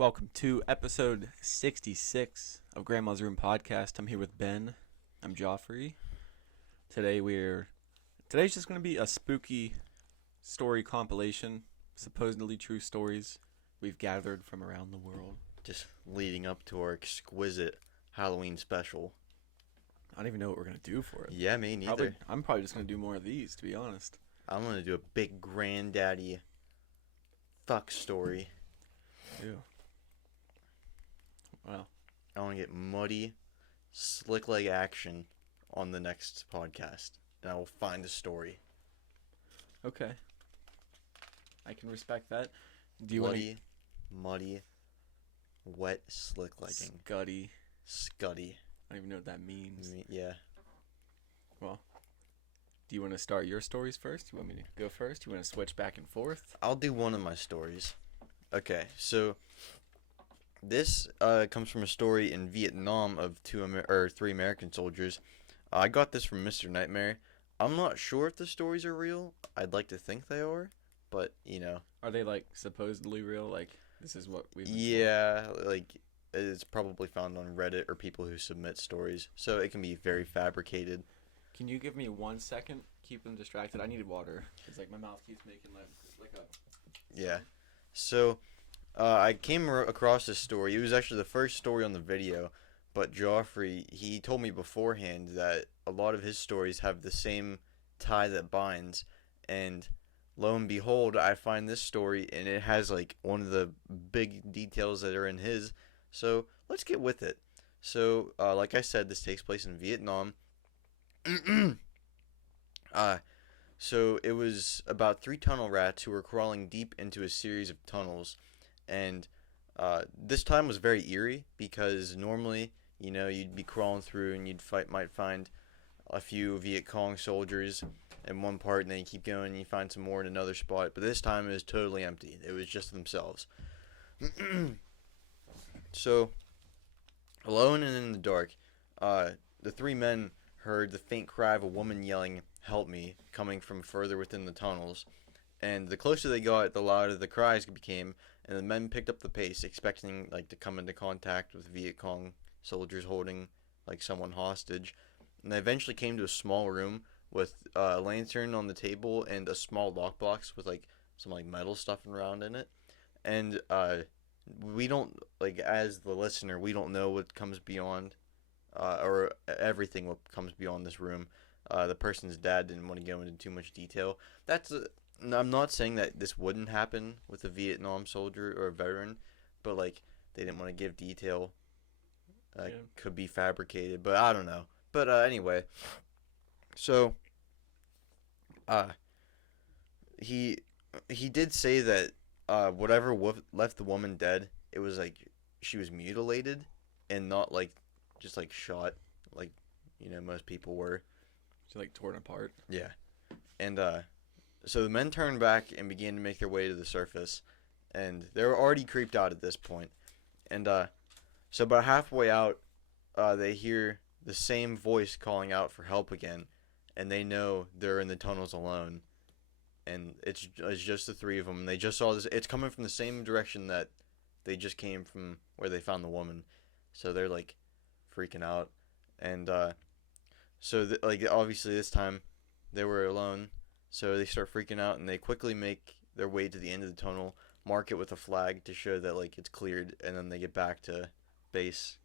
Welcome to episode 66 of Grandma's Room Podcast. I'm here with Ben. I'm Joffrey. Today's just going to be a spooky story compilation, supposedly true stories we've gathered from around the world. Just leading up to our exquisite Halloween special. I don't even know what we're going to do for it. Yeah, me neither. I'm probably just going to do more of these, to be honest. I'm going to do a big granddaddy fuck story. Ew. Wow. I want to get muddy, slick leg action on the next podcast. And I will find a story. Okay. I can respect that. Do you Muddy, wet, slick legging. Scuddy. I don't even know what that means. Yeah. Well, do you want to start your stories first? You want me to go first? You want to switch back and forth? I'll do one of my stories. Okay, so this comes from a story in Vietnam of three American soldiers. I got this from Mr. Nightmare. I'm not sure if the stories are real. I'd like to think they are, but Are they like supposedly real? Like this is what we've been told? Like it's probably found on Reddit or people who submit stories, so it can be very fabricated. Can you give me 1 second? Keep them distracted. I needed water because like my mouth keeps making like a. Yeah, so I came across this story. It was actually the first story on the video, but Joffrey, he told me beforehand that a lot of his stories have the same tie that binds, and lo and behold, I find this story and it has like one of the big details that are in his. So let's get with it. So like I said, this takes place in Vietnam. So it was about 3 tunnel rats who were crawling deep into a series of tunnels, and this time was very eerie because normally, you'd be crawling through and might find a few Viet Cong soldiers in one part, and then you keep going and you find some more in another spot. But this time it was totally empty. It was just themselves. So, alone and in the dark, the 3 men heard the faint cry of a woman yelling, "Help me," coming from further within the tunnels. And the closer they got, the louder the cries became, and the men picked up the pace, expecting to come into contact with Viet Cong soldiers holding someone hostage. And they eventually came to a small room with a lantern on the table and a small lockbox with some metal stuff around in it. And we don't, as the listener, we don't know what comes beyond, or everything what comes beyond this room. The person's dad didn't want to go into too much detail. I'm not saying that this wouldn't happen with a Vietnam soldier or a veteran, but they didn't want to give detail. Could be fabricated, but I don't know. But anyway, so he did say that whatever left the woman dead, it was she was mutilated and not just shot most people were. She's torn apart. Yeah, and so the men turned back and began to make their way to the surface, and they were already creeped out at this point. And so about halfway out, they hear the same voice calling out for help again, and they know they're in the tunnels alone. And it's just the 3 of them. And they just saw this. It's coming from the same direction that they just came from where they found the woman. So they're freaking out. And so obviously this time they were alone. So they start freaking out, and they quickly make their way to the end of the tunnel, mark it with a flag to show that it's cleared, and then they get back to base.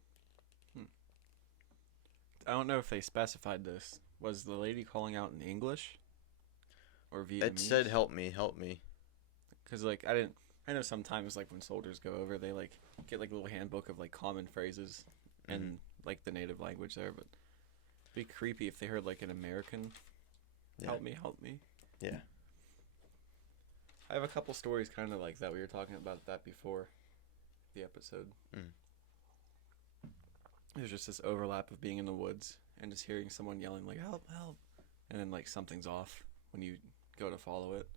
I don't know if they specified this. Was the lady calling out in English or Vietnamese? It said, "Help me, help me." Because I know sometimes when soldiers go over, they get a little handbook of common phrases and the native language there. But it'd be creepy if they heard an American, "Help me, help me." Yeah. I have a couple stories kind of like that. We were talking about that before the episode. There's just this overlap of being in the woods and just hearing someone yelling "help, help," and then something's off when you go to follow it.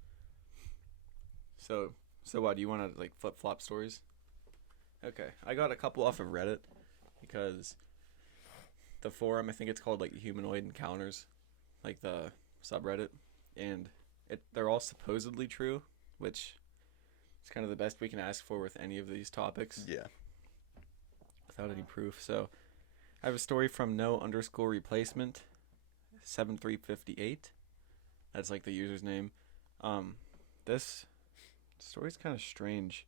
So what, do you want to flip-flop stories? Okay, I got a couple off of Reddit because the forum, I think it's called Humanoid Encounters, the subreddit, and they're all supposedly true, which It's kind of the best we can ask for with any of these topics Yeah. without any proof. So I have a story from no_replacement 7358. That's like the user's name. This story's kind of strange.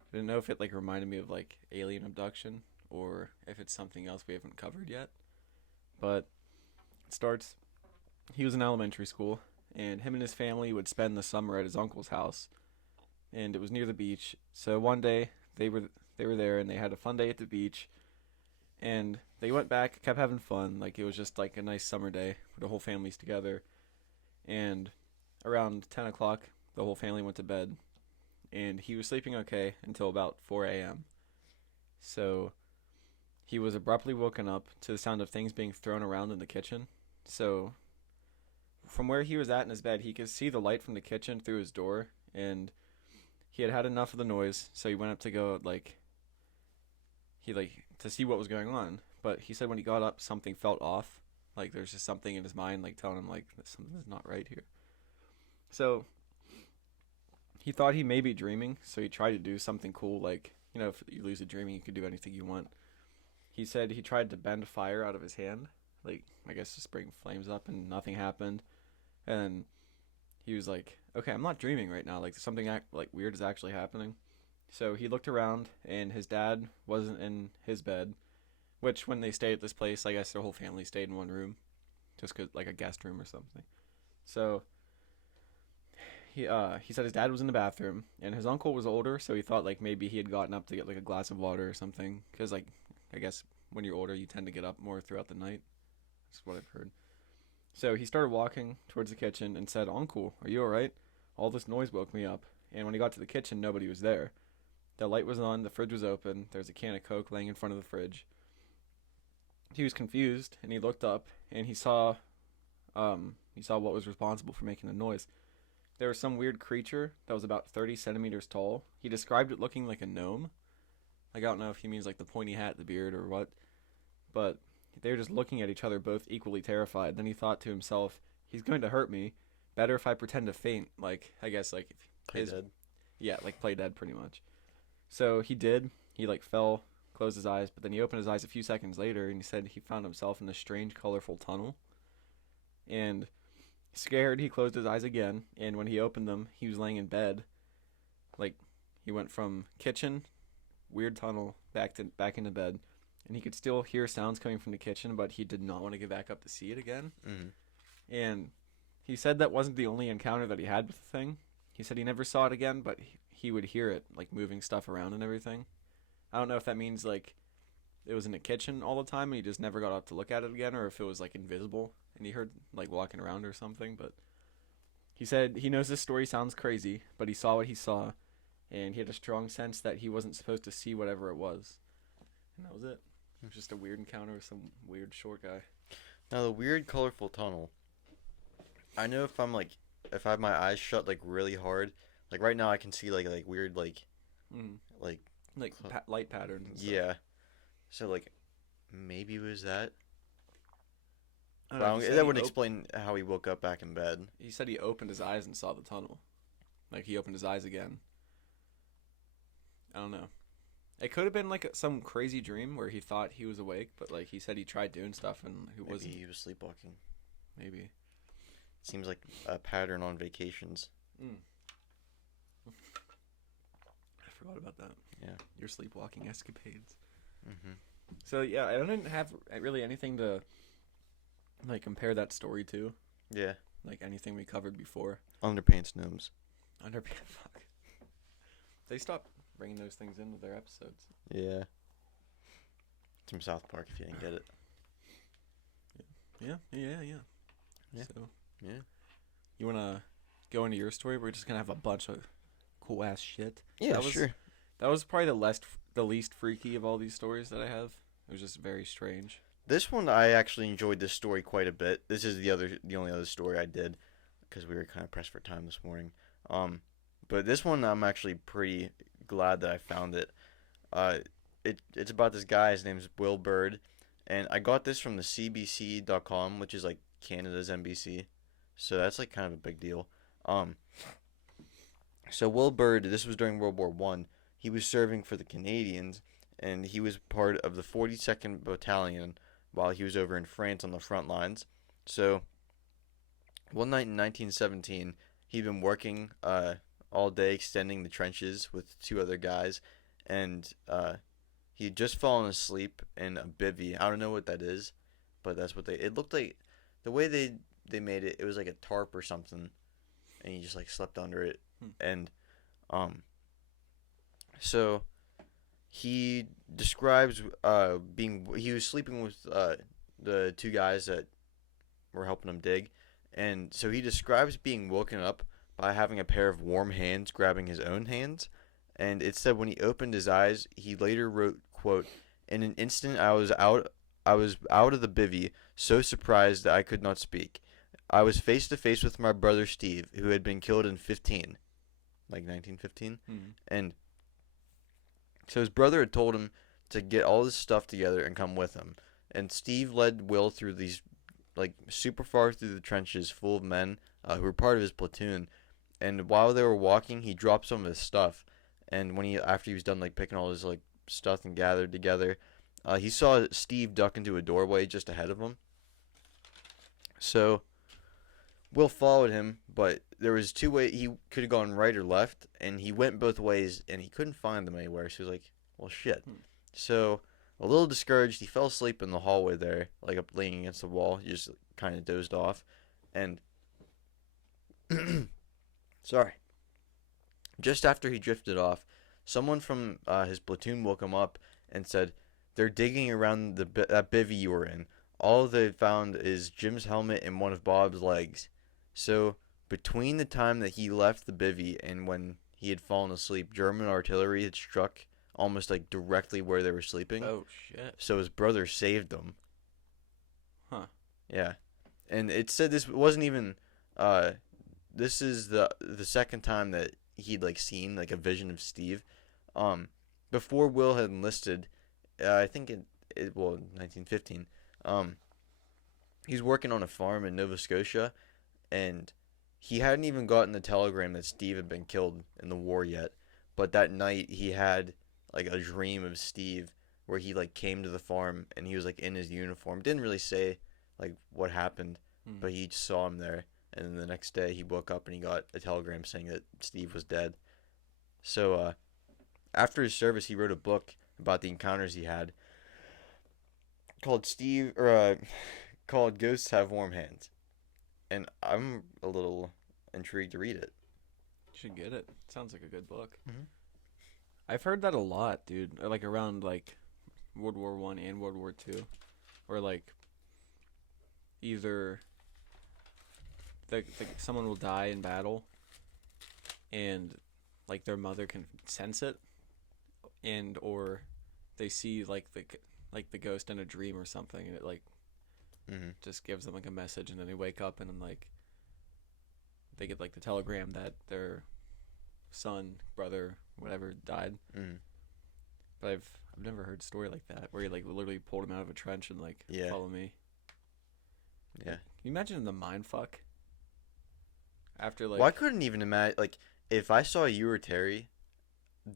I didn't know if it like reminded me of like alien abduction or if it's something else we haven't covered yet. But it starts. He was in elementary school, and him and his family would spend the summer at his uncle's house, and it was near the beach. So one day they were there, and they had a fun day at the beach, and they went back, kept having fun. Like it was just like a nice summer day where the whole family's together. And around 10 o'clock, the whole family went to bed, and he was sleeping okay until about 4 a.m. So he was abruptly woken up to the sound of things being thrown around in the kitchen. So from where he was at in his bed, he could see the light from the kitchen through his door, and he had had enough of the noise, so he went up to go to see what was going on. But he said when he got up, something felt off. Like there's just something in his mind, like telling him like something's not right here. So he thought he may be dreaming, so he tried to do something cool, like if you lose a dreaming, you could do anything you want. He said he tried to bend fire out of his hand, like I guess just bring flames up, and nothing happened. And he was like, "Okay, I'm not dreaming right now. Like something like weird is actually happening." So he looked around, and his dad wasn't in his bed. Which, when they stayed at this place, I guess their whole family stayed in one room, just 'cause like a guest room or something. So he said his dad was in the bathroom, and his uncle was older, so he thought like maybe he had gotten up to get like a glass of water or something. 'Cause like I guess when you're older, you tend to get up more throughout the night. That's what I've heard. So he started walking towards the kitchen and said, "Uncle, are you all right? All this noise woke me up." And when he got to the kitchen, nobody was there. The light was on, the fridge was open, there's a can of Coke laying in front of the fridge. He was confused, and he looked up, and he saw what was responsible for making the noise. There was some weird creature that was about 30 centimeters tall. He described it looking like a gnome. Like, I don't know if he means like the pointy hat, the beard, or what, but they were just looking at each other, both equally terrified. Then he thought to himself, "He's going to hurt me. Better if I pretend to faint." Like, I guess like Play dead. Yeah, like play dead pretty much. So he did. He like fell, closed his eyes, but then he opened his eyes a few seconds later, and he said he found himself in a strange, colorful tunnel. And scared, he closed his eyes again, and when he opened them, he was laying in bed. Like, he went from kitchen, weird tunnel, back into bed, and he could still hear sounds coming from the kitchen, but he did not want to get back up to see it again. Mm-hmm. And he said that wasn't the only encounter that he had with the thing. He said he never saw it again, but he would hear it, like, moving stuff around and everything. I don't know if that means, like, it was in the kitchen all the time and he just never got up to look at it again, or if it was, like, invisible and he heard, like, walking around or something. But he said he knows this story sounds crazy, but he saw what he saw, and he had a strong sense that he wasn't supposed to see whatever it was. And that was it. It was just a weird encounter with some weird short guy. Now, the weird, colorful tunnel. I know if I have my eyes shut, like, really hard, like, right now I can see, like weird, like, light patterns and stuff. Yeah. So, like, maybe it was that. I don't know, That wouldn't explain how he woke up back in bed. He said he opened his eyes and saw the tunnel. Like, he opened his eyes again. I don't know. It could have been, like, some crazy dream where he thought he was awake, but, like, he said he tried doing stuff and he wasn't. Maybe he was sleepwalking. Maybe. Seems like a pattern on vacations. I forgot about that. Yeah. Your sleepwalking escapades. Mm-hmm. So, yeah, I didn't have really anything to, like, compare that story to. Yeah. Like, anything we covered before. Underpants gnomes. Fuck. They stopped bringing those things into their episodes. Yeah. It's from South Park, if you didn't get it. Yeah. Yeah. So, yeah. You want to go into your story? We're just going to have a bunch of cool-ass shit. Yeah, sure. That was probably the least freaky of all these stories that I have. It was just very strange. This one, I actually enjoyed this story quite a bit. This is the only other story I did, because we were kind of pressed for time this morning. But this one, I'm actually pretty glad that I found it. It's about this guy. His name's Will Bird, and I got this from the CBC.com, which is like Canada's NBC. So that's like kind of a big deal. So Will Byrd, this was during World War One. He was serving for the Canadians, and he was part of the 42nd Battalion while he was over in France on the front lines. So one night in 1917, he'd been working all day extending the trenches with two other guys, and he had just fallen asleep in a bivvy. I don't know what that is, but that's what they. It looked like the way they made it. It was like a tarp or something, and he just like slept under it, and um, so he describes being he was sleeping with the two guys that were helping him dig, and so he describes being woken up by having a pair of warm hands grabbing his own hands, and it said when he opened his eyes, he later wrote, quote, "In an instant I was out of the bivvy, so surprised that I could not speak. I was face to face with my brother Steve, who had been killed in 1915, and so his brother had told him to get all his stuff together and come with him. And Steve led Will through these, like, super far through the trenches full of men who were part of his platoon. And while they were walking, he dropped some of his stuff. And after he was done, like, picking all his, like, stuff and gathered together, he saw Steve duck into a doorway just ahead of him. So Will followed him, but there was two ways. He could have gone right or left, and he went both ways, and he couldn't find them anywhere. So he was like, well, shit. So, a little discouraged, he fell asleep in the hallway there, like up leaning against the wall. He just kind of dozed off. And, sorry. Just after he drifted off, someone from his platoon woke him up and said, they're digging around that bivvy you were in. All they found is Jim's helmet and one of Bob's legs. So, between the time that he left the bivvy and when he had fallen asleep, German artillery had struck almost like directly where they were sleeping. Oh, shit. So his brother saved them. Huh. Yeah. And it said this wasn't even, this is the second time that he'd like seen like a vision of Steve. Before Will had enlisted, I think in 1915, he was working on a farm in Nova Scotia, and he hadn't even gotten the telegram that Steve had been killed in the war yet. But that night he had like a dream of Steve where he like came to the farm and he was like in his uniform. Didn't really say like what happened, but he just saw him there. And then the next day he woke up and he got a telegram saying that Steve was dead. So after his service, he wrote a book about the encounters he had called called Ghosts Have Warm Hands. And I'm a little intrigued to read it. You should get it. Sounds like a good book. Mm-hmm. I've heard that a lot, dude. Like around like World War I and World War II, where like either someone will die in battle, and like their mother can sense it, and or they see like the ghost in a dream or something, and it like just gives them like a message, and then they wake up and then like they get like the telegram that their son, brother, whatever died. But I've never heard a story like that where he like literally pulled him out of a trench and like follow me. Yeah. Can you imagine the mind fuck? After like, well, I couldn't even imagine like if I saw you or Terry,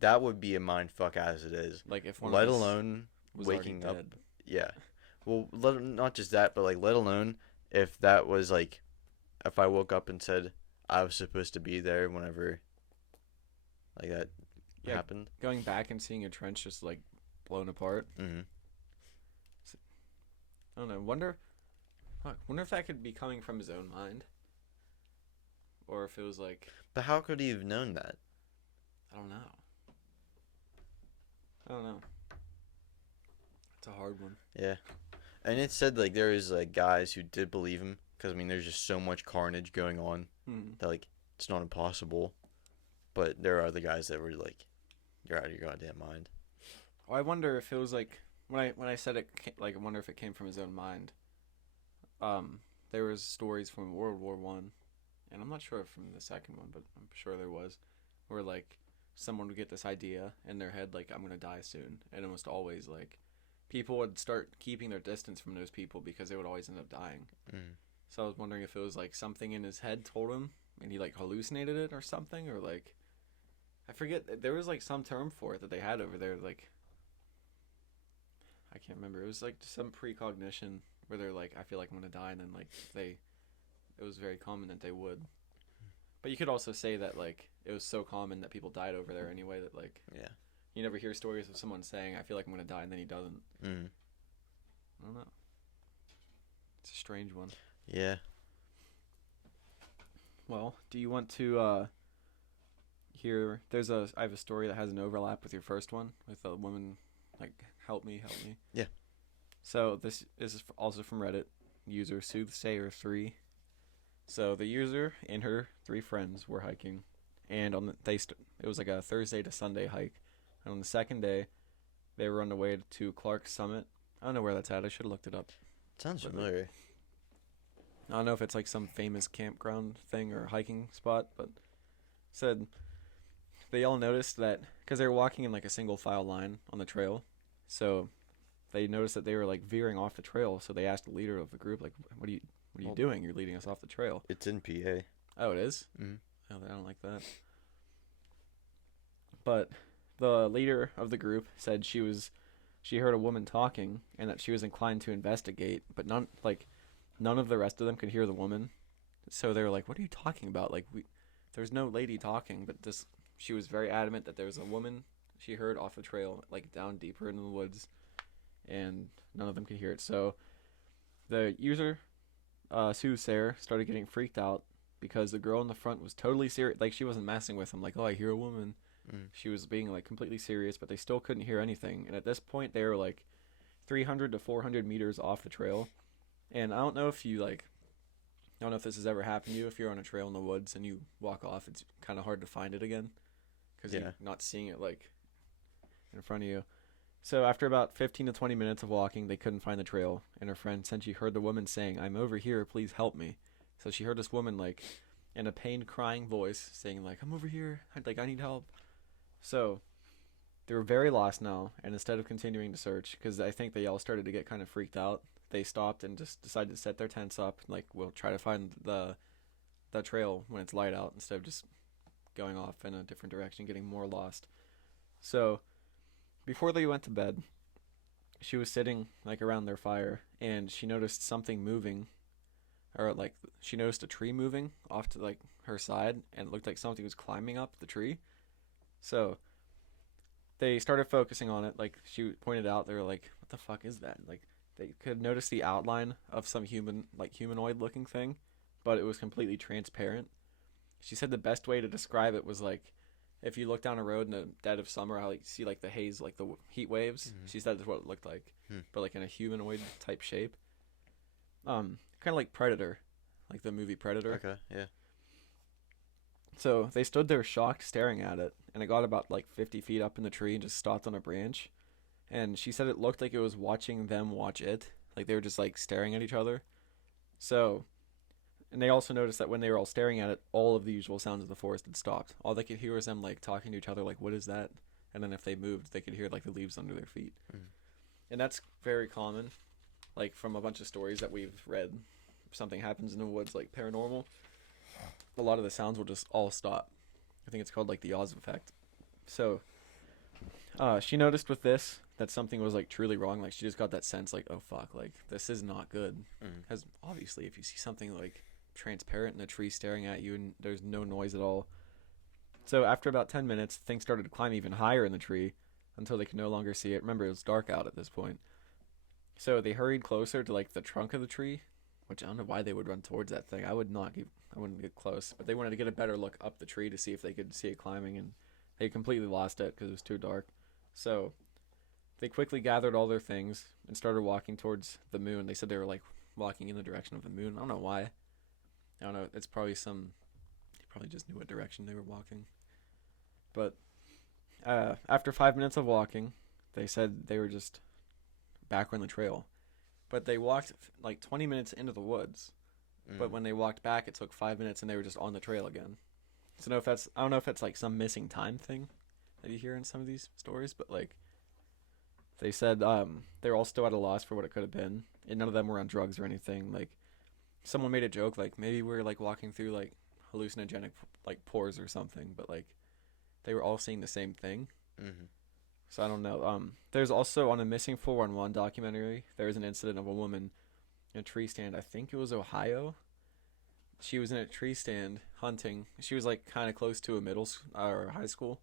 that would be a mind fuck as it is. like if one let of us alone was waking up. dead. Yeah. Well, not just that, but like let alone if that was like if I woke up and said I was supposed to be there whenever like that happened. Going back and seeing a trench just like blown apart. Mm-hmm. I don't know. Wonder if that could be coming from his own mind, or if it was like. But how could he have known that? I don't know. It's a hard one. Yeah, and it said like there was like guys who did believe him because I mean there's just so much carnage going on that like it's not impossible. But there are other guys that were like, "You're out of your goddamn mind." Well, I wonder if it was like when I said it, like I wonder if it came from his own mind. There was stories from World War One, and I'm not sure from the second one, but I'm sure there was, where like someone would get this idea in their head, like I'm gonna die soon, and almost always like people would start keeping their distance from those people because they would always end up dying. So I was wondering if it was like something in his head told him, and he like hallucinated it or something, or like I forget. There was like some term for it that they had over there. Like I can't remember. It was like some precognition where they're like, I feel like I'm gonna die, and then like they, it was very common that they would. But you could also say that like it was so common that people died over there anyway that like Yeah. you never hear stories of someone saying, I feel like I'm gonna die, and then he doesn't. Mm. I don't know. It's a strange one. Yeah. Well, do you want to hear? I have a story that has an overlap with your first one with a woman like help me. Yeah. So this is also from Reddit user Soothsayer3. So the user and her 3 friends were hiking, and it was like a Thursday to Sunday hike. And on the second day, they were on the way to Clark Summit. I don't know where that's at. I should have looked it up. Sounds familiar. I don't know if it's like some famous campground thing or hiking spot, but said they all noticed that because they were walking in like a single file line on the trail, so they noticed that they were like veering off the trail. So they asked the leader of the group, like, "What are you doing? You're leading us off the trail." It's in PA. Oh, it is? Mm-hmm. Oh, I don't like that. But the leader of the group said she heard a woman talking and that she was inclined to investigate, but none of the rest of them could hear the woman. So they were like, "What are you talking about? Like there's no lady talking." But she was very adamant that there was a woman she heard off the trail, like down deeper into the woods, and none of them could hear it. So the user, Soothsayer, started getting freaked out because the girl in the front was totally serious. Like she wasn't messing with him. Like, "Oh, I hear a woman." She was being like completely serious, but they still couldn't hear anything. And at this point, they were like 300 to 400 meters off the trail. And I don't know if this has ever happened to you. If you're on a trail in the woods and you walk off, it's kind of hard to find it again because you're not seeing it like in front of you. So after about 15 to 20 minutes of walking, they couldn't find the trail. And her friend said she heard the woman saying, "I'm over here, please help me." So she heard this woman like in a pained, crying voice saying like, "I'm over here, I need help." So they were very lost now, and instead of continuing to search, because I think they all started to get kind of freaked out, they stopped and just decided to set their tents up. Like, we'll try to find the trail when it's light out instead of just going off in a different direction, getting more lost. So before they went to bed, she was sitting like around their fire, and she noticed something moving, or like she noticed a tree moving off to like her side, and it looked like something was climbing up the tree. So they started focusing on it. Like she pointed out, they were like, "What the fuck is that?" Like they could notice the outline of some humanoid looking thing, but it was completely transparent. She said the best way to describe it was like if you look down a road in the dead of summer, how you see like the haze, like the heat waves. Mm-hmm. She said that's what it looked like, but like in a humanoid type shape. Kind of like Predator, like the movie Predator. Okay, yeah. So they stood there shocked, staring at it, and it got about like 50 feet up in the tree and just stopped on a branch. And she said it looked like it was watching them watch it. Like they were just like staring at each other. So, and they also noticed that when they were all staring at it, all of the usual sounds of the forest had stopped. All they could hear was them like talking to each other, like, "What is that?" And then if they moved, they could hear like the leaves under their feet. And that's very common, like from a bunch of stories that we've read. If something happens in the woods, like paranormal, a lot of the sounds will just all stop. I think it's called like the Oz effect. So she noticed with this that something was like truly wrong. Like she just got that sense like, "Oh fuck, like this is not good." Because obviously if you see something like transparent in a tree staring at you and there's no noise at all. So after about 10 minutes, things started to climb even higher in the tree until they could no longer see it. Remember, it was dark out at this point. So they hurried closer to like the trunk of the tree, which I don't know why they would run towards that thing. I wouldn't get close, but they wanted to get a better look up the tree to see if they could see it climbing, and they completely lost it because it was too dark. So they quickly gathered all their things and started walking towards the moon. They said they were like walking in the direction of the moon. I don't know why. I don't know. It's probably they probably just knew what direction they were walking. But after 5 minutes of walking, they said they were just back on the trail. But they walked like 20 minutes into the woods. But when they walked back, it took 5 minutes and they were just on the trail again. So I don't know if it's like some missing time thing that you hear in some of these stories, but like they said they were all still at a loss for what it could have been, and none of them were on drugs or anything. Like someone made a joke like maybe we're like walking through like hallucinogenic like pores or something, but like they were all seeing the same thing. Mm-hmm. So I don't know. There's also on a missing 411 documentary, there was an incident of a woman in a tree stand. I think it was Ohio. She was in a tree stand hunting. She was like kind of close to a middle or high school,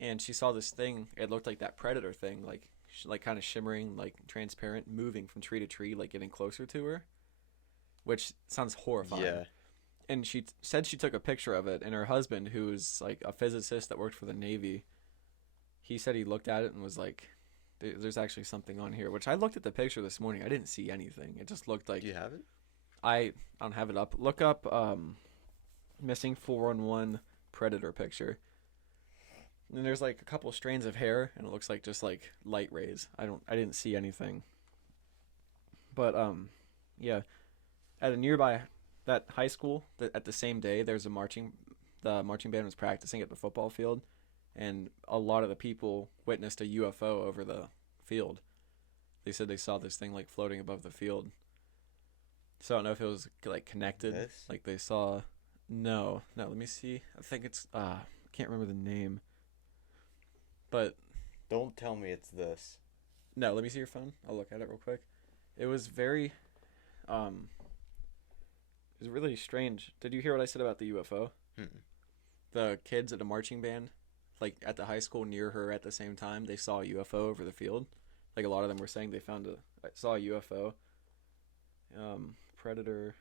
and she saw this thing. It looked like that predator thing, like kind of shimmering, like transparent, moving from tree to tree, like getting closer to her, which sounds horrifying. Yeah. And she said she took a picture of it, and her husband, who's like a physicist that worked for the Navy, he said he looked at it and was like, there's actually something on here. Which I looked at the picture this morning. I didn't see anything. It just looked like. Do you have it? I don't have it up. Look up missing 411 predator picture. And there's like a couple strands of hair, and it looks like just like light rays. I didn't see anything. But yeah, at a nearby that high school, at the same day, the marching band was practicing at the football field, and a lot of the people witnessed a UFO over the field. They said they saw this thing like floating above the field. So I don't know if it was like connected. Like they saw. No. Let me see. I think it's. I can't remember the name. But. Don't tell me it's this. No, let me see your phone. I'll look at it real quick. It was very. It was really strange. Did you hear what I said about the UFO? The kids at a marching band, like at the high school near her at the same time, they saw a UFO over the field. Like a lot of them were saying they saw a UFO. Predator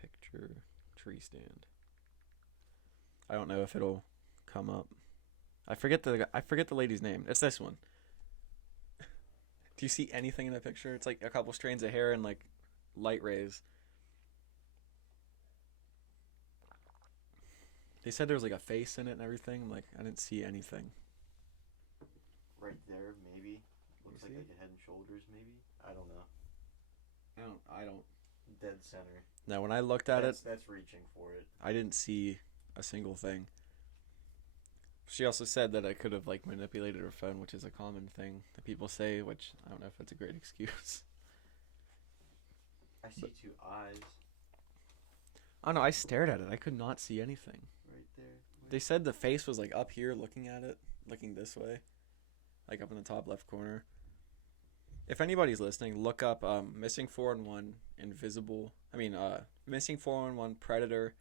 picture tree stand. I don't know if it'll come up. I forget the lady's name. It's this one. Do you see anything in that picture? It's like a couple strands of hair and like light rays. They said there was like a face in it and everything. I'm like, I didn't see anything. Right there, maybe. Looks like a head and shoulders, maybe. I don't know. I don't. Dead center. No, when I looked at it, that's reaching for it. I didn't see a single thing. She also said that I could have like manipulated her phone, which is a common thing that people say, which I don't know if that's a great excuse. I see two eyes. Oh no, I stared at it. I could not see anything. Right there. They said the face was like up here looking at it, looking this way. Like up in the top left corner. If anybody's listening, look up missing 411 missing 411 predator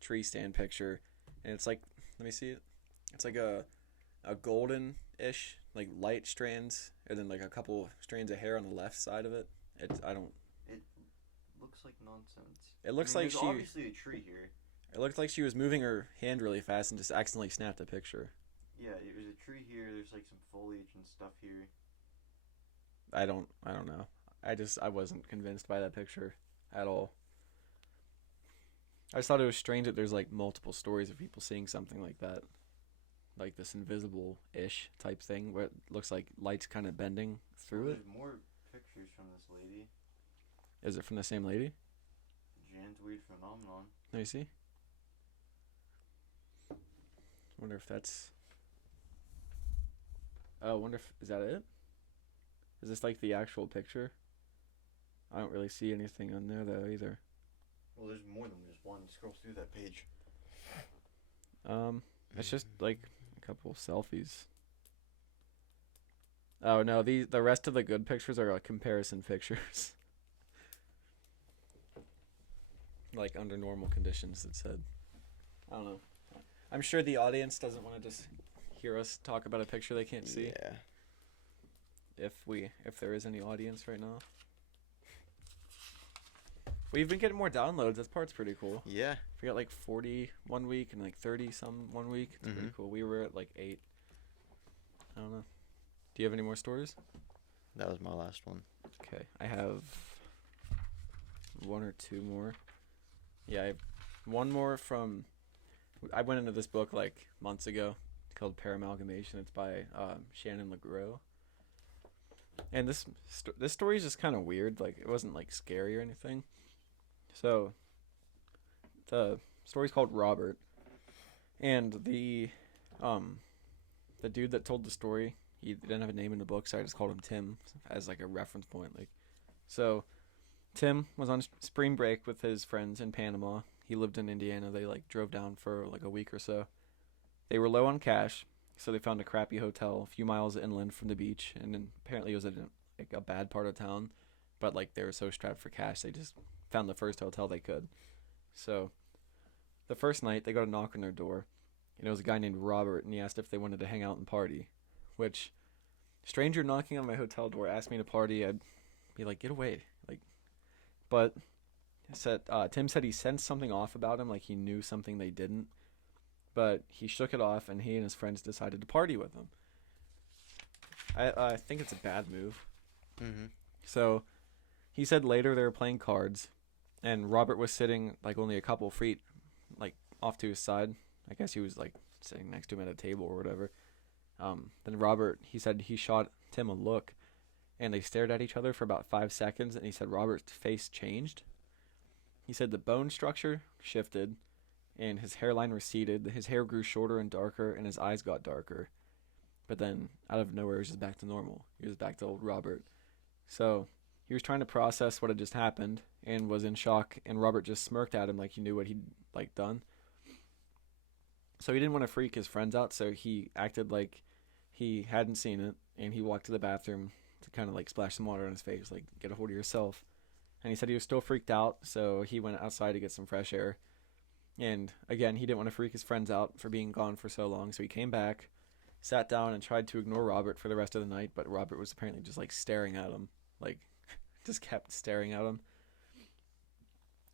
tree stand picture, and it's like, let me see it. It's like a golden-ish like light strands, and then like a couple strands of hair on the left side of it. It looks like nonsense. It looks like there's obviously a tree here. It looked like she was moving her hand really fast and just accidentally snapped a picture. Yeah, there's a tree here. There's like some foliage and stuff here. I don't know. I wasn't convinced by that picture at all. I just thought it was strange that there's like multiple stories of people seeing something like that. Like this invisible-ish type thing where it looks like light's kind of bending through it. There's more pictures from this lady. Is it from the same lady? Jan's Weird Phenomenon. Let me see. Wonder if that's... Oh, is that it? Is this like the actual picture? I don't really see anything on there though either. Well, there's more than just one. Scroll through that page. It's just like a couple selfies. Oh no, the rest of the good pictures are like comparison pictures. Like under normal conditions, it said. I don't know. I'm sure the audience doesn't want to just hear us talk about a picture they can't see. Yeah. If there is any audience right now. We've been getting more downloads. That part's pretty cool. Yeah. We got like 40 one week and like 30 some one week. It's pretty cool. We were at like 8. I don't know. Do you have any more stories? That was my last one. Okay. I have one or two more. Yeah, I have one more from... I went into this book like months ago called Paramalgamation. It's by Shannon LeGros. And this story is just kind of weird. Like, it wasn't like scary or anything. So, the story's called Robert. And the dude that told the story, he didn't have a name in the book, so I just called him Tim as like a reference point. Like, so Tim was on spring break with his friends in Panama. he lived in Indiana. They like drove down for like a week or so. They were low on cash, so they found a crappy hotel a few miles inland from the beach, and then apparently it was in like a bad part of town, but like they were so strapped for cash, they just found the first hotel they could. So the first night they got a knock on their door, and it was a guy named Robert, and he asked if they wanted to hang out and party. Which, stranger knocking on my hotel door asked me to party, I'd be like, get away, like. But Tim said he sensed something off about him, like he knew something they didn't. But he shook it off, and he and his friends decided to party with him. I think it's a bad move. Mm-hmm. So he said later they were playing cards, and Robert was sitting like only a couple feet like off to his side. I guess he was like sitting next to him at a table or whatever. Then Robert, he said he shot Tim a look, and they stared at each other for about 5 seconds, and he said Robert's face changed. He said the bone structure shifted, and his hairline receded, his hair grew shorter and darker, and his eyes got darker. But then, out of nowhere, he was just back to normal. He was back to old Robert. So, he was trying to process what had just happened, and was in shock, and Robert just smirked at him like he knew what he'd, like, done. So he didn't want to freak his friends out, so he acted like he hadn't seen it, and he walked to the bathroom to kind of, like, splash some water on his face, like, get a hold of yourself. And he said he was still freaked out, so he went outside to get some fresh air. And again, he didn't want to freak his friends out for being gone for so long, so he came back, sat down, and tried to ignore Robert for the rest of the night, but Robert was apparently just like staring at him, like just kept staring at him.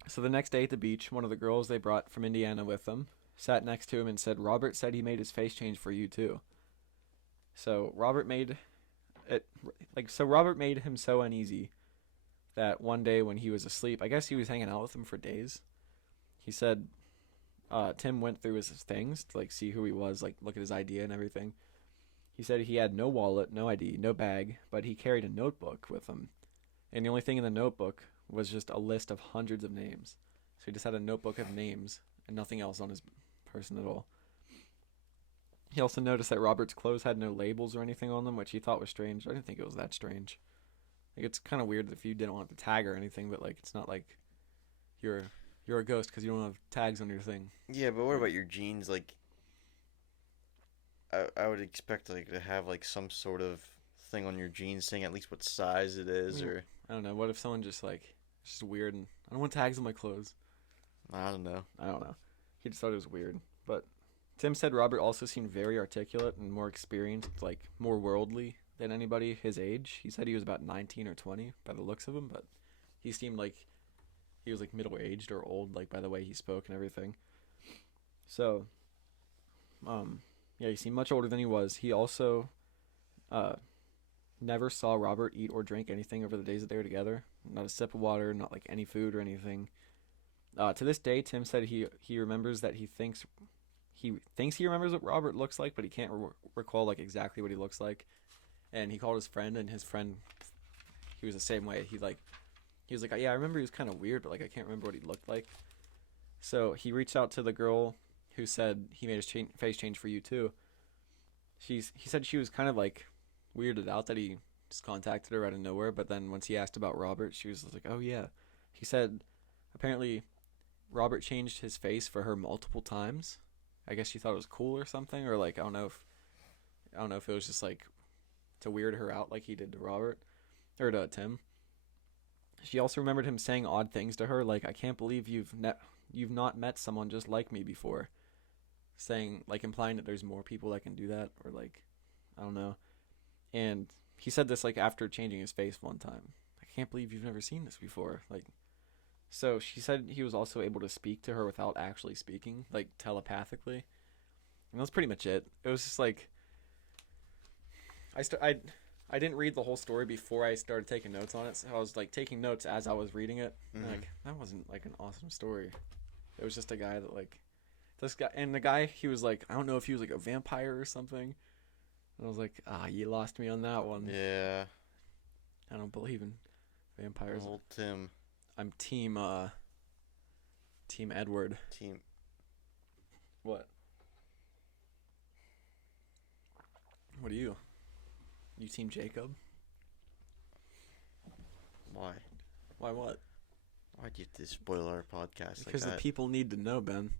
So the next day at the beach, one of the girls they brought from Indiana with them sat next to him and said, Robert said he made his face change for you too. So Robert made him so uneasy that one day when he was asleep, I guess he was hanging out with him for days. He said Tim went through his things to like see who he was, like look at his ID and everything. He said he had no wallet, no ID, no bag, but he carried a notebook with him. And the only thing in the notebook was just a list of hundreds of names. So he just had a notebook of names and nothing else on his person at all. He also noticed that Robert's clothes had no labels or anything on them, which he thought was strange. I didn't think it was that strange. Like, it's kind of weird if you didn't want the tag or anything, but like it's not like you're a ghost because you don't have tags on your thing. Yeah, but what about your jeans? Like, I would expect like to have like some sort of thing on your jeans saying at least what size it is, or I don't know. What if someone just like it's just weird and I don't want tags on my clothes. I don't know. He just thought it was weird. But Tim said Robert also seemed very articulate and more experienced, like more worldly than anybody his age. He said he was about 19 or 20 by the looks of him, but he seemed like he was like middle-aged or old, like by the way he spoke and everything. So, yeah, he seemed much older than he was. He also never saw Robert eat or drink anything over the days that they were together. Not a sip of water, not like any food or anything. To this day, Tim said he remembers that he thinks he remembers what Robert looks like, but he can't recall like exactly what he looks like. And he called his friend, and his friend, he was the same way. He was like, yeah, I remember he was kind of weird, but like I can't remember what he looked like. So he reached out to the girl who said he made his face change for you too. He said she was kind of like weirded out that he just contacted her out of nowhere, but then once he asked about Robert, she was like, oh yeah. He said apparently Robert changed his face for her multiple times. I guess she thought it was cool or something, or like I don't know if it was just like to weird her out like he did to Robert or to Tim. She also remembered him saying odd things to her, like I can't believe you've not met someone just like me before, saying like implying that there's more people that can do that, or like I don't know. And he said this like after changing his face one time. I can't believe you've never seen this before, like. So she said he was also able to speak to her without actually speaking, like telepathically. And that's pretty much it. It was just like I didn't read the whole story before I started taking notes on it. So I was like taking notes as I was reading it. Mm-hmm. Like that wasn't like an awesome story. It was just a guy that like this guy, and the guy, he was like, I don't know if he was like a vampire or something. And I was like, you lost me on that one. Yeah. I don't believe in vampires. Old Tim. I'm team Edward. Team. What? What are you? You team Jacob? Why? Why what? Why'd you have to spoil our podcast Because like the that? people need to know, Ben.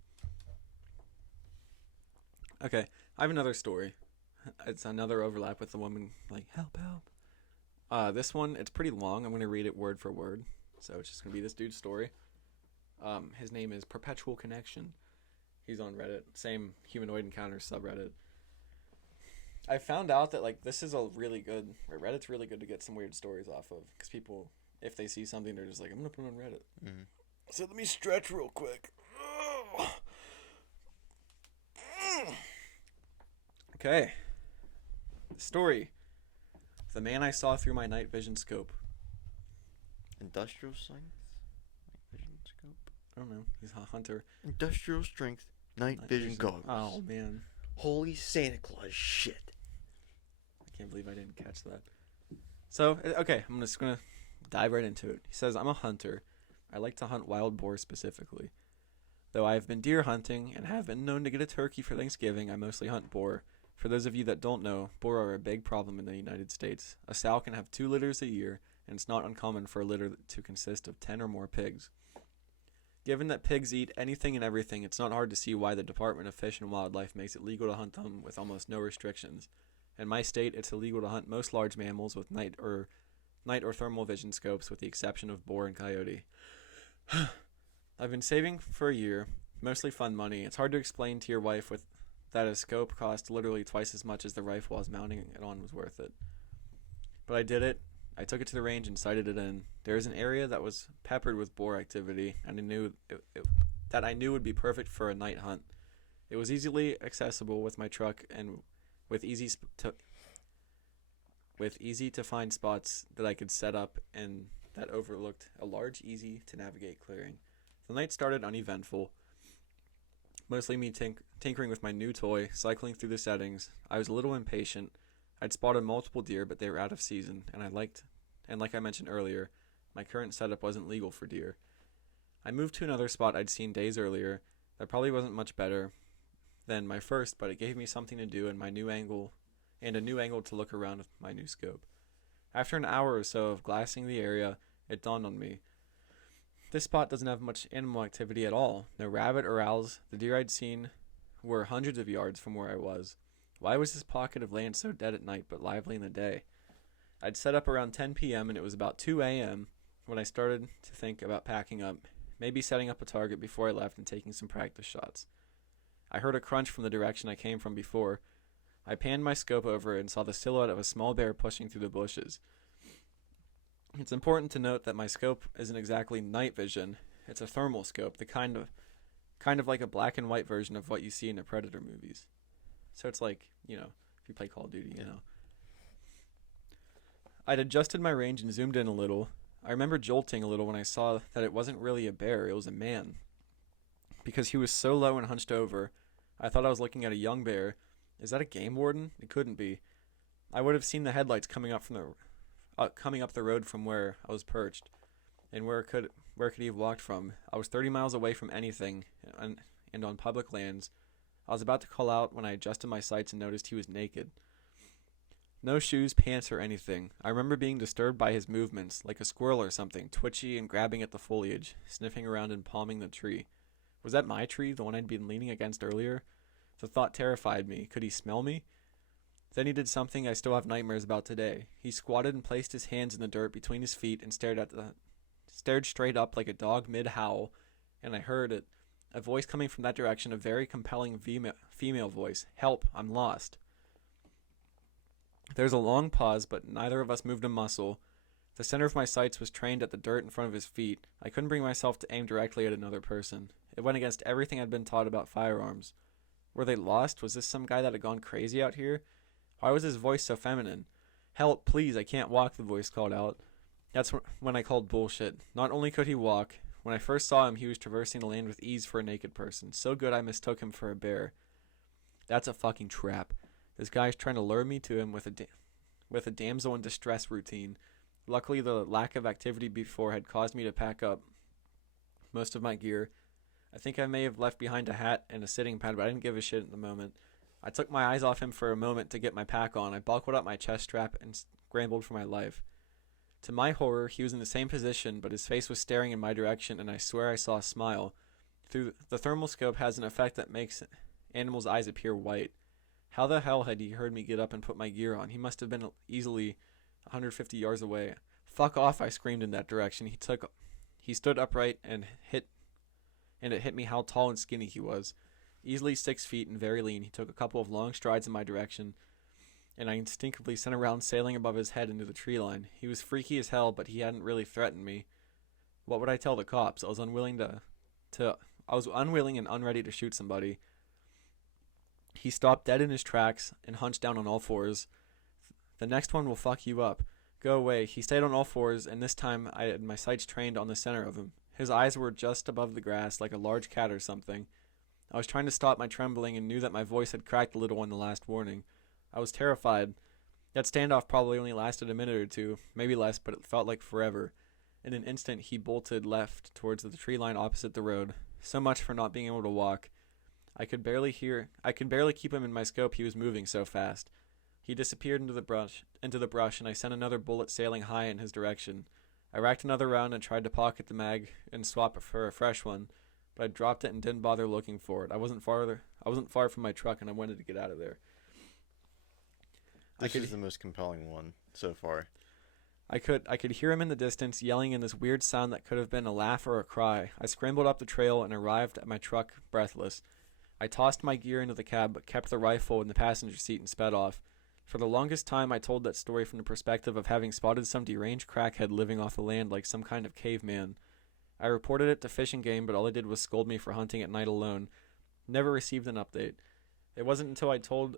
Okay, I have another story. It's another overlap with the woman, like, help, help. This one, it's pretty long. I'm going to read it word for word. So it's just going to be this dude's story. His name is Perpetual Connection. He's on Reddit. Same Humanoid Encounters subreddit. I found out that, like, this is a really good... Reddit's really good to get some weird stories off of. Because people, if they see something, they're just like, I'm going to put it on Reddit. Mm-hmm. So let me stretch real quick. Okay. Story. The man I saw through my night vision scope. Industrial strength? Night vision scope? I don't know. He's a hunter. Industrial strength night vision goggles. Oh, man. Holy Santa Claus shit. I can't believe I didn't catch that. So, okay, I'm just going to dive right into it. He says, I'm a hunter. I like to hunt wild boar specifically. Though I have been deer hunting and have been known to get a turkey for Thanksgiving, I mostly hunt boar. For those of you that don't know, boar are a big problem in the United States. A sow can have 2 litters a year, and it's not uncommon for a litter to consist of 10 or more pigs. Given that pigs eat anything and everything, it's not hard to see why the Department of Fish and Wildlife makes it legal to hunt them with almost no restrictions. In my state, it's illegal to hunt most large mammals with night or thermal vision scopes, with the exception of boar and coyote. I've been saving for a year, mostly fun money. It's hard to explain to your wife that a scope cost literally twice as much as the rifle I was mounting it on was worth it. But I did it. I took it to the range and sighted it in. There is an area that was peppered with boar activity, and I knew would be perfect for a night hunt. It was easily accessible with my truck and with easy to find spots that I could set up and that overlooked a large, easy to navigate clearing. The night started uneventful. Mostly me tinkering with my new toy, cycling through the settings. I was a little impatient. I'd spotted multiple deer, but they were out of season, and like I mentioned earlier, my current setup wasn't legal for deer. I moved to another spot I'd seen days earlier that probably wasn't much better than my first, but it gave me something to do and a new angle to look around with my new scope. After an hour or so of glassing the area, it dawned on me. This spot doesn't have much animal activity at all. No rabbit or owls. The deer I'd seen were hundreds of yards from where I was. Why was this pocket of land so dead at night but lively in the day? I'd set up around 10 p.m. and it was about 2 a.m. when I started to think about packing up, maybe setting up a target before I left and taking some practice shots. I heard a crunch from the direction I came from before. I panned my scope over it and saw the silhouette of a small bear pushing through the bushes. It's important to note that my scope isn't exactly night vision. It's a thermal scope, the kind of like a black and white version of what you see in the Predator movies. So it's like, if you play Call of Duty, I'd adjusted my range and zoomed in a little. I remember jolting a little when I saw that it wasn't really a bear, it was a man. Because he was so low and hunched over, I thought I was looking at a young bear. Is that a game warden? It couldn't be. I would have seen the headlights coming up the road from where I was perched. And where could he have walked from? I was 30 miles away from anything and on public lands. I was about to call out when I adjusted my sights and noticed he was naked. No shoes, pants, or anything. I remember being disturbed by his movements, like a squirrel or something, twitchy and grabbing at the foliage, sniffing around and palming the tree. Was that my tree, the one I'd been leaning against earlier? The thought terrified me. Could he smell me? Then he did something I still have nightmares about today. He squatted and placed his hands in the dirt between his feet and stared straight up like a dog mid-howl, and I heard it. A voice coming from that direction, a very compelling female voice. Help, I'm lost. There's a long pause, but neither of us moved a muscle. The center of my sights was trained at the dirt in front of his feet. I couldn't bring myself to aim directly at another person. It went against everything I'd been taught about firearms. Were they lost? Was this some guy that had gone crazy out here? Why was his voice so feminine? Help, please, I can't walk, the voice called out. That's when I called bullshit. Not only could he walk, when I first saw him, he was traversing the land with ease for a naked person. So good I mistook him for a bear. That's a fucking trap. This guy's trying to lure me to him with a damsel in distress routine. Luckily, the lack of activity before had caused me to pack up most of my gear. I think I may have left behind a hat and a sitting pad, but I didn't give a shit at the moment. I took my eyes off him for a moment to get my pack on. I buckled up my chest strap and scrambled for my life. To my horror, he was in the same position, but his face was staring in my direction, and I swear I saw a smile. Through the thermal scope has an effect that makes animals' eyes appear white. How the hell had he heard me get up and put my gear on? He must have been easily 150 yards away. Fuck off, I screamed in that direction. He stood upright and it hit me how tall and skinny he was. Easily 6 feet and very lean, he took a couple of long strides in my direction, and I instinctively sent a round sailing above his head into the tree line. He was freaky as hell, but he hadn't really threatened me. What would I tell the cops? I was unwilling and unready to shoot somebody. He stopped dead in his tracks and hunched down on all fours. The next one will fuck you up. Go away. He stayed on all fours, and this time I had my sights trained on the center of him. His eyes were just above the grass, like a large cat or something. I was trying to stop my trembling and knew that my voice had cracked a little on the last warning. I was terrified. That standoff probably only lasted a minute or two, maybe less, but it felt like forever. In an instant, he bolted left towards the tree line opposite the road. So much for not being able to walk. I could barely keep him in my scope, he was moving so fast. He disappeared into the brush, and I sent another bullet sailing high in his direction. I racked another round and tried to pocket the mag and swap it for a fresh one, but I dropped it and didn't bother looking for it. I wasn't far from my truck, and I wanted to get out of there. This is the most compelling one so far. I could hear him in the distance, yelling in this weird sound that could have been a laugh or a cry. I scrambled up the trail and arrived at my truck, breathless. I tossed my gear into the cab, but kept the rifle in the passenger seat and sped off. For the longest time, I told that story from the perspective of having spotted some deranged crackhead living off the land like some kind of caveman. I reported it to Fish and Game, but all they did was scold me for hunting at night alone. Never received an update. It wasn't until I told...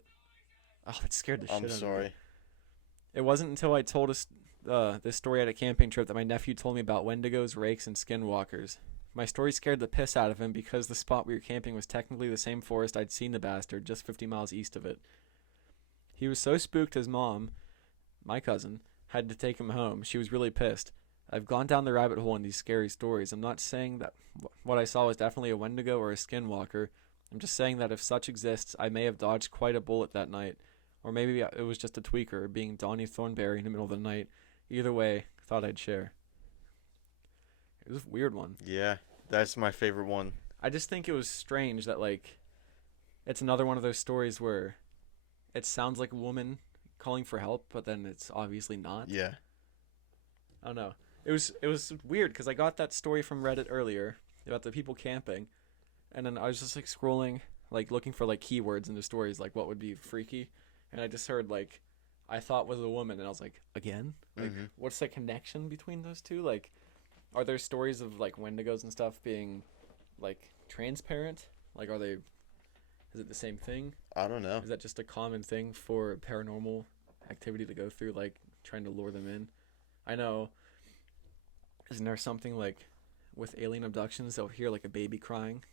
Oh, that scared the shit out of me. I'm sorry. It wasn't until I told this story at a camping trip that my nephew told me about Wendigos, rakes, and skinwalkers. My story scared the piss out of him because the spot we were camping was technically the same forest I'd seen the bastard, just 50 miles east of it. He was so spooked his mom, my cousin, had to take him home. She was really pissed. I've gone down the rabbit hole in these scary stories. I'm not saying that what I saw was definitely a Wendigo or a skinwalker. I'm just saying that if such exists, I may have dodged quite a bullet that night. Or maybe it was just a tweaker being Donnie Thornberry in the middle of the night. Either way, thought I'd share. It was a weird one. Yeah, that's my favorite one. I just think it was strange that, like, it's another one of those stories where it sounds like a woman calling for help, but then it's obviously not. Yeah. I don't know. It was weird because I got that story from Reddit earlier about the people camping, and then I was just, like, scrolling, like, looking for, like, keywords into stories, like, what would be freaky, and I just heard, like, I thought was a woman, and I was like, again? Like, what's the connection between those two? Like, are there stories of, like, Wendigos and stuff being, like, transparent? Like, is it the same thing? I don't know. Is that just a common thing for paranormal activity to go through, like, trying to lure them in? I know, isn't there something, like, with alien abductions, they'll hear, like, a baby crying,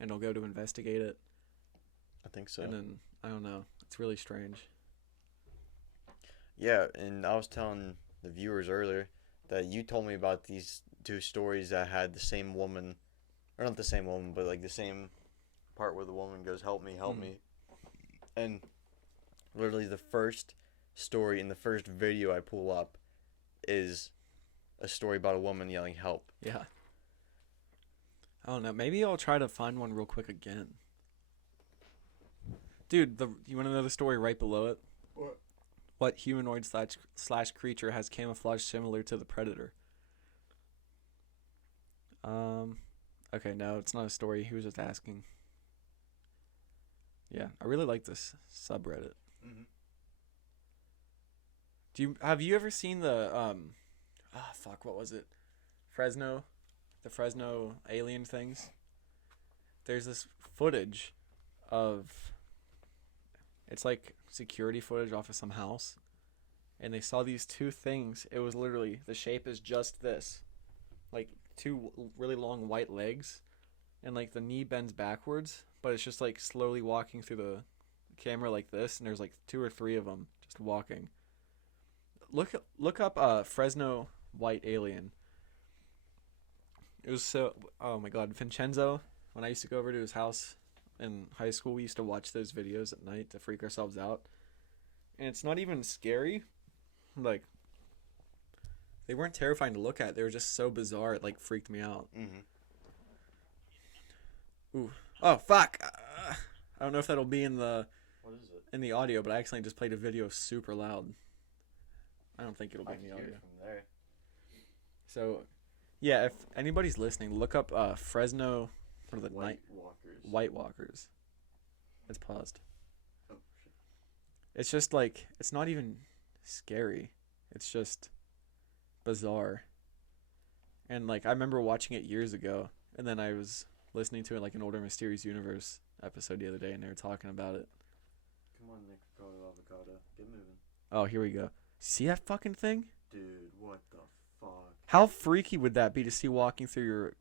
and they'll go to investigate it? I think so. And then, I don't know, it's really strange. Yeah, and I was telling the viewers earlier that you told me about these two stories that had the same woman, or not the same woman, but, like, the same part where the woman goes, help me, help me. And literally the first story in the first video I pull up is a story about a woman yelling help. Yeah. I don't know. Maybe I'll try to find one real quick again. Dude, you want to know the story right below it? What humanoid slash creature has camouflage similar to the predator? Okay, no, it's not a story. He was just asking. Yeah, I really like this subreddit. Have you ever seen the what was it? The Fresno alien things? There's this footage of, it's like security footage off of some house, and they saw these two things. It was literally, the shape is just this, like two really long white legs, and like the knee bends backwards, but it's just like slowly walking through the camera like this, and there's like 2 or 3 of them just walking. Look up Fresno white alien. It was so, oh my god, Vincenzo, when I used to go over to his house in high school, we used to watch those videos at night to freak ourselves out. And it's not even scary. Like, They weren't terrifying to look at. They were just so bizarre. It like freaked me out. Mm-hmm. Ooh. Oh fuck. I don't know if that'll be What is it? in the audio, but I accidentally just played a video super loud. I don't think it'll be I in can the hear audio. it from there. So, yeah, if anybody's listening, look up Fresno. What are the White Walkers. White Walkers. It's paused. Oh shit. It's just like it's not even scary. It's just bizarre. And like I remember watching it years ago, and then I was listening to it like an older Mysterious Universe episode the other day, and they were talking about it. Come on, Nick. Avocado. Get moving. Oh, here we go. See that fucking thing? Dude, what the fuck? How freaky would that be to see walking through your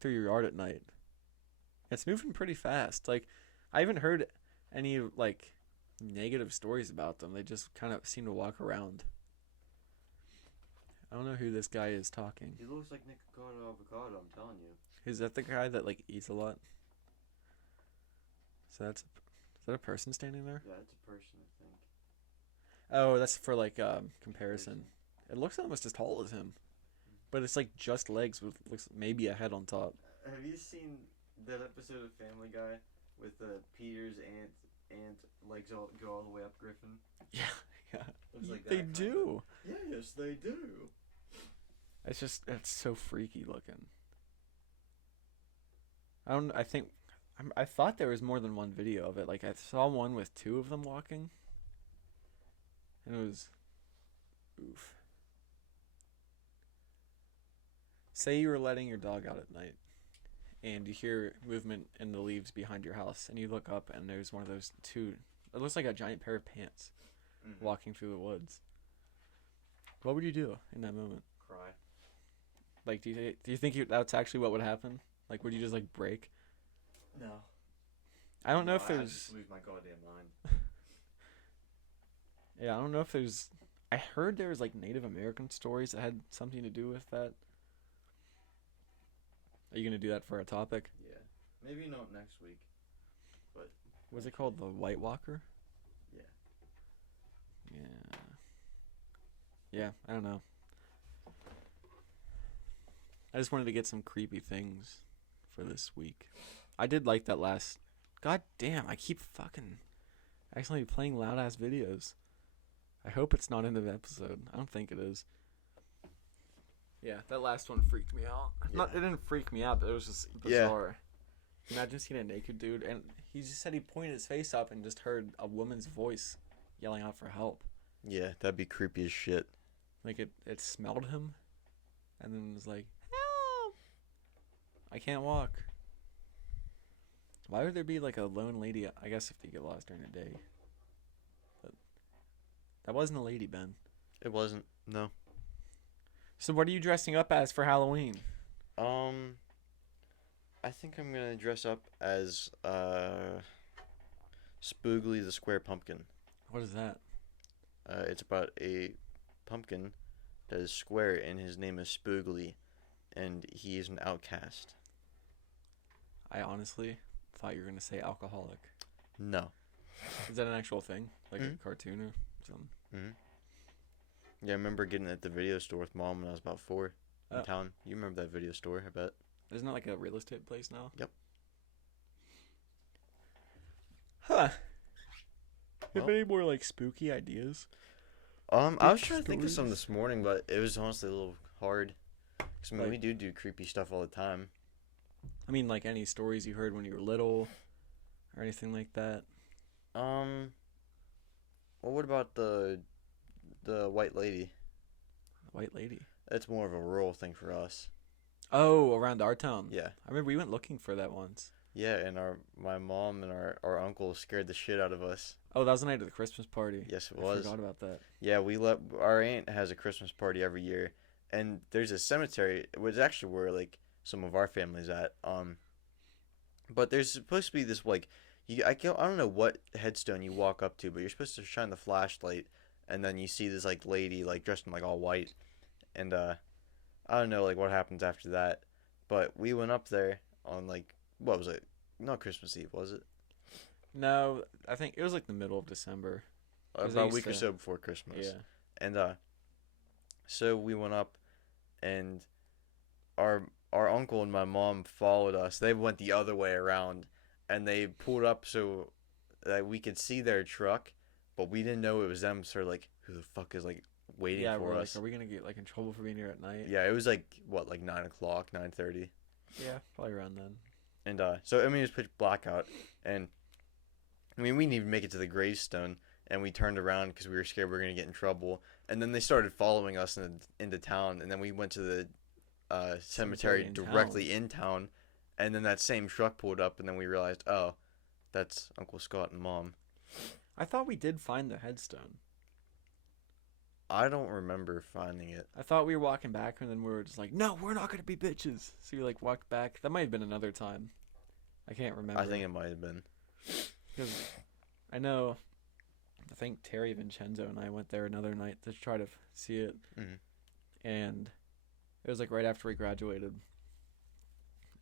through your yard at night? It's moving pretty fast. Like I haven't heard any like negative stories about them. They just kind of seem to walk around. I don't know who this guy is talking. He looks like Nick Avocado, I'm telling you. Is that the guy that like eats a lot? So is that a person standing there? Yeah, it's a person, I think. Oh, that's for like comparison. It looks almost as tall as him, but it's like just legs with looks maybe a head on top. Have you seen that episode of Family Guy with Peter's aunt legs go all the way up Griffin? Yeah, yeah. Looks like They that do. Yeah, yes, they do. It's so freaky looking. I thought there was more than one video of it. Like I saw one with two of them walking. And it was oof. Say you were letting your dog out at night and you hear movement in the leaves behind your house and you look up and there's one of those two, it looks like a giant pair of pants walking through the woods. What would you do in that moment? Cry. Like do you think that's actually what would happen? Like would you just like break? No. I don't know if I'd there's just lose my goddamn mind. Yeah, I don't know if there's I heard there was like Native American stories that had something to do with that. Are you gonna do that for a topic? Yeah. Maybe not next week. But Was it called the White Walker? yeah. Yeah. Yeah, I don't know. I just wanted to get some creepy things for this week. I did like that last. God damn, I keep fucking accidentally playing loud ass videos. I hope it's not in the episode. I don't think it is. Yeah, that last one freaked me out. Yeah. It didn't freak me out, but it was just bizarre. Imagine seeing a naked dude, and he just said he pointed his face up and just heard a woman's voice yelling out for help. Yeah, that'd be creepy as shit. Like it smelled him, and then was like, "Help! I can't walk." Why would there be like a lone lady? I guess if they get lost during the day. But that wasn't a lady, Ben. It wasn't. No. So what are you dressing up as for Halloween? I think I'm gonna dress up as Spoogly the Square Pumpkin. What is that? It's about a pumpkin that is square, and his name is Spoogly, and he is an outcast. I honestly thought you were gonna say alcoholic. No. Is that an actual thing? Like Mhm. a cartoon or something? Mm-hmm. Yeah, I remember getting it at the video store with Mom when I was about 4 in town. You remember that video store, I bet. Isn't that like a real estate place now? Yep. Huh. Well, Have any more like spooky ideas? I was trying to think of stories? some this morning, but it was honestly a little hard. Because, I mean, we do creepy stuff all the time. I mean, like any stories you heard when you were little, or anything like that. Well, what about the white lady? White lady. That's more of a rural thing for us. Oh, around our town. Yeah. I remember we went looking for that once. Yeah, and my mom and our uncle scared the shit out of us. Oh, that was the night of the Christmas party. Yes, it I was. forgot about that. Yeah, our aunt has a Christmas party every year, and there's a cemetery, which is actually where like some of our family's at. But there's supposed to be this like, I don't know what headstone you walk up to, but you're supposed to shine the flashlight, and then you see this like lady like dressed in like all white, and I don't know like what happens after that, but we went up there on like what was it? Not Christmas Eve, was it? No, I think it was like the middle of December. 'Cause About a used week or to- so before Christmas. Yeah. And So we went up, and our our uncle and my mom followed us. They went the other way around, and they pulled up so that we could see their truck, but we didn't know it was them. So like, who the fuck is like waiting Yeah, for we're like, us? are we gonna get like in trouble for being here at night? Yeah, it was like what, like 9 o'clock, 9:30, Yeah, probably around then. and so I mean it was pitch black out, and I mean we didn't even make it to the gravestone, and we turned around because we were scared we were gonna get in trouble, and then they started following us into town, and then we went to the cemetery in directly in town, and then that same truck pulled up, and then we realized, oh, that's Uncle Scott and Mom. I thought we did find the headstone. I don't remember finding it. I thought we were walking back, and then we were just like, no, we're not gonna be bitches. So we like walked back. That might have been another time. I can't remember. I think it might have been. Because I know, I think Terry Vincenzo and I went there another night to try to see it, and it was like right after we graduated,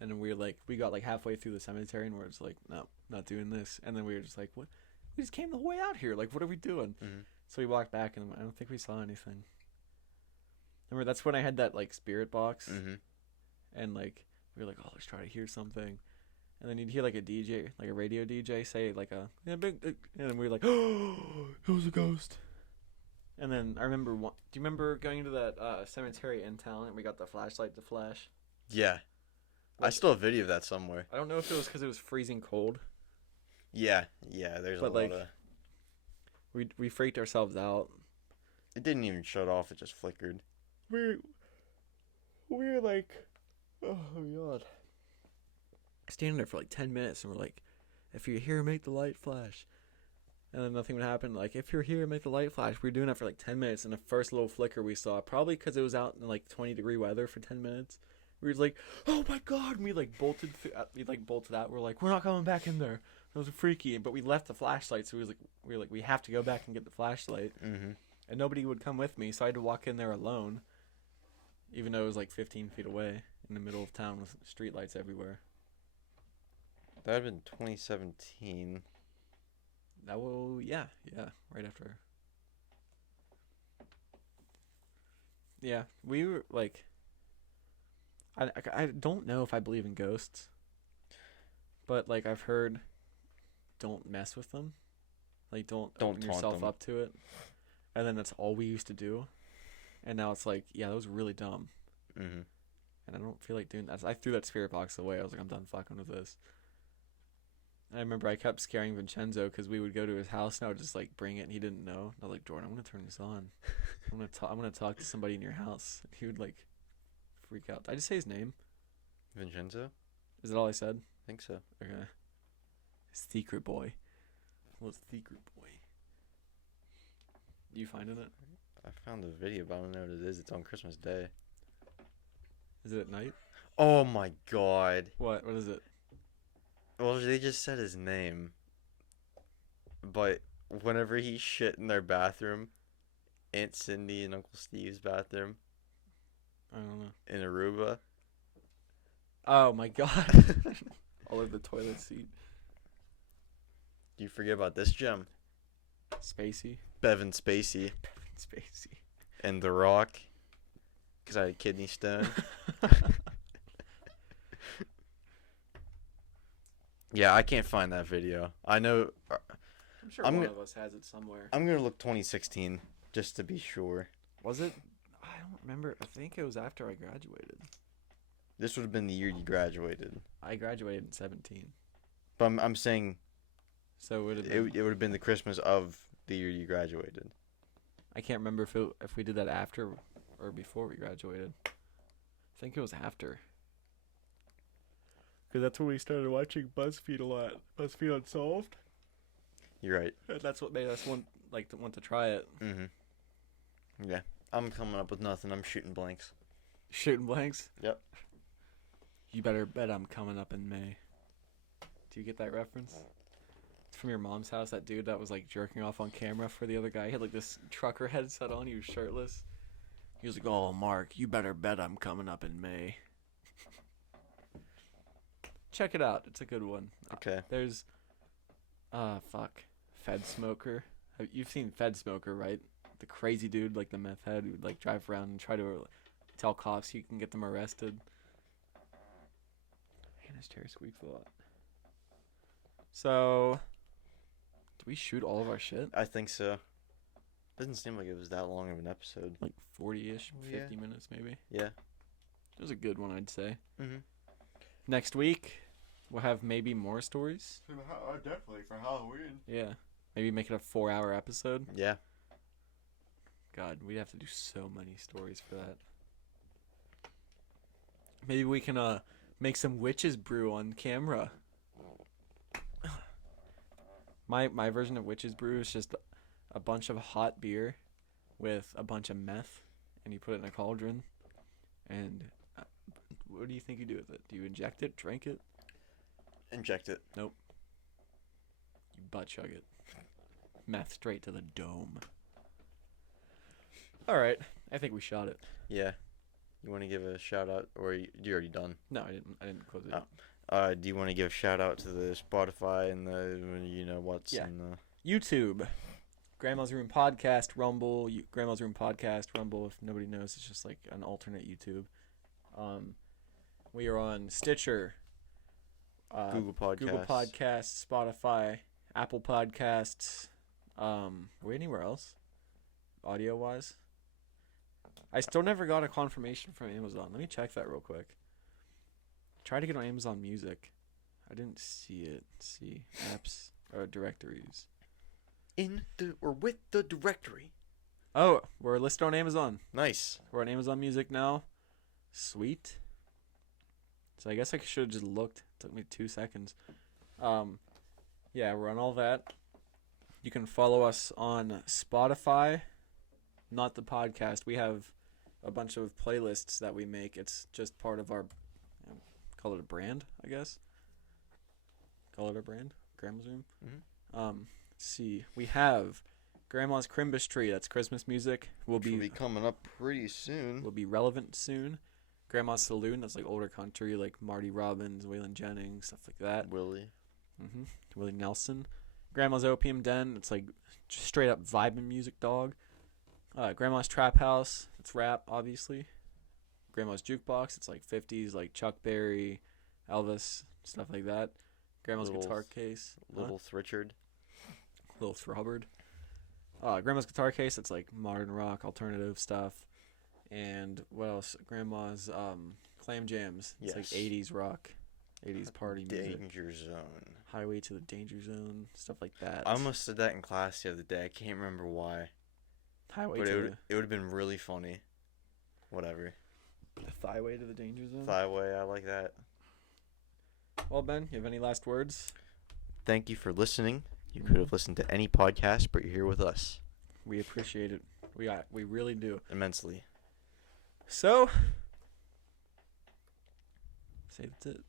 and we got like halfway through the cemetery, and we're just like, no, not doing this, and then we were just like, what? We just came the whole way out here. Like, what are we doing? So we walked back, and I don't think we saw anything. Remember, that's when I had that like spirit box, and like we were like, oh, let's try to hear something. And then you'd hear like a DJ, like a radio DJ, say like a big, and we were like, oh, it was a ghost. And then I remember, do you remember going into that cemetery in town and we got the flashlight to flash? Yeah. I still have a video of that somewhere. I don't know if it was because it was freezing cold. Yeah, there's a lot of... We freaked ourselves out. It didn't even shut off, it just flickered. We were like, oh my god. Standing there for like 10 minutes, and we're like, if you're here, make the light flash. And then nothing would happen. Like, if you're here, make the light flash. We were doing that for like 10 minutes, and the first little flicker we saw, probably because it was out in like 20-degree weather for 10 minutes, we were like, oh my god, and we bolted out. We're like, we're not coming back in there. It was freaky, but we left the flashlight, so we were like, we have to go back and get the flashlight. And nobody would come with me, so I had to walk in there alone, even though it was like 15 feet away in the middle of town with streetlights everywhere. That had been 2017. That will, yeah, right after. Yeah, we were like, I don't know if I believe in ghosts, but like I've heard, don't mess with them, like don't open yourself them up to it, and then that's all we used to do, and now it's like, yeah, that was really dumb, and I don't feel like doing that. I threw that spirit box away. I was like, I'm done fucking with this. I remember I kept scaring Vincenzo because we would go to his house and I would just like bring it and he didn't know. I was like, Jordan, I'm gonna turn this on. I'm gonna talk to somebody in your house. And he would like freak out. Did I just say his name? Vincenzo? Is that all I said? I think so. Okay. Secret boy. Little secret boy. You finding it? I found the video, but I don't know what it is. It's on Christmas Day. Is it at night? Oh my god. What? What is it? Well, they just said his name. But whenever he shit in their bathroom, Aunt Cindy and Uncle Steve's bathroom. I don't know. In Aruba. Oh my god. All over the toilet seat. Do you forget about this gem? Spacey. Bevan Spacey. Bevan Spacey. And The Rock. Because I had a kidney stone. Yeah, I can't find that video. I know. I'm sure one of us has it somewhere. I'm going to look 2016 just to be sure. Was it? I don't remember. I think it was after I graduated. This would have been the year you graduated. I graduated in 17. But I'm saying so it would have been, it would have been the Christmas of the year you graduated. I can't remember if we did that after or before we graduated. I think it was after. Because that's when we started watching BuzzFeed a lot. BuzzFeed Unsolved. You're right. That's what made us want to try it. Yeah. I'm coming up with nothing. I'm shooting blanks. Shooting blanks? Yep. You better bet I'm coming up in May. Do you get that reference? It's from your mom's house. That dude that was like jerking off on camera for the other guy. He had like this trucker headset on. He was shirtless. He was like, oh, Mark, you better bet I'm coming up in May. Check it out. It's a good one. Okay. There's, Fed Smoker. You've seen Fed Smoker, right? the crazy dude, like the meth head, who would like drive around and try to tell cops you can get them arrested. Man, this chair squeaks a lot. So, did we shoot all of our shit? I think so. Doesn't seem like it was that long of an episode. Like 40-ish, Yeah. 50 minutes maybe. Yeah. It was a good one, I'd say. Mm-hmm. Next week, we'll have maybe more stories. Definitely for Halloween. Yeah. Maybe make it a 4-hour episode. Yeah. God, we'd have to do so many stories for that. Maybe we can make some witch's brew on camera. My version of witch's brew is just a bunch of hot beer with a bunch of meth, and you put it in a cauldron. And what do you think you do with it? Do you inject it, drink it? Inject it. You butt chug it. Meth straight to the dome. All right, I think we shot it. Yeah. You want to give a shout out, or you already done? No, I didn't close it. Oh. Do you want to give a shout out to the Spotify and the what's Yeah. and the YouTube, Grandma's Room Podcast, Rumble, Grandma's Room Podcast, Rumble. If nobody knows, it's just like an alternate YouTube. We are on Stitcher, Google Podcasts, Spotify, Apple Podcasts. Are we anywhere else, audio wise? I still never got a confirmation from Amazon. Let me check that real quick. Try to get on Amazon Music. I didn't see it. Let's see apps or directories. Or with the directory. Oh, we're listed on Amazon. Nice. We're on Amazon Music now. Sweet. So I guess I should have just looked. It took me 2 seconds. Yeah, we're on all that. You can follow us on Spotify, not the podcast. We have a bunch of playlists that we make. It's just part of our, call it a brand, I guess. Call it a brand. Grandma's Room. Mm-hmm. Let's see. We have Grandma's Crimbus Tree. That's Christmas music. Will be coming up pretty soon. Will be relevant soon. Grandma's Saloon. That's like older country, like Marty Robbins, Waylon Jennings, stuff like that. Willie Nelson. Grandma's Opium Den. It's like just straight up vibing music, dog. Grandma's Trap House. It's rap, obviously. Grandma's Jukebox. It's like 50s, like Chuck Berry, Elvis, stuff like that. Grandma's Guitar Case. Little Thrichard. Little Throbbard. Grandma's Guitar Case. It's like modern rock, alternative stuff. And what else? Grandma's Clam Jams. It's like 80s rock, 80s party music. Danger Zone. Highway to the Danger Zone, stuff like that. I almost said that in class the other day. I can't remember why. Highway but to it would have been really funny. Whatever. the Thighway to the Danger Zone. Thighway, I like that. Well, Ben, you have any last words? Thank you for listening. You could have listened to any podcast, but you're here with us. We appreciate it. We really do. Immensely. So, say that's it.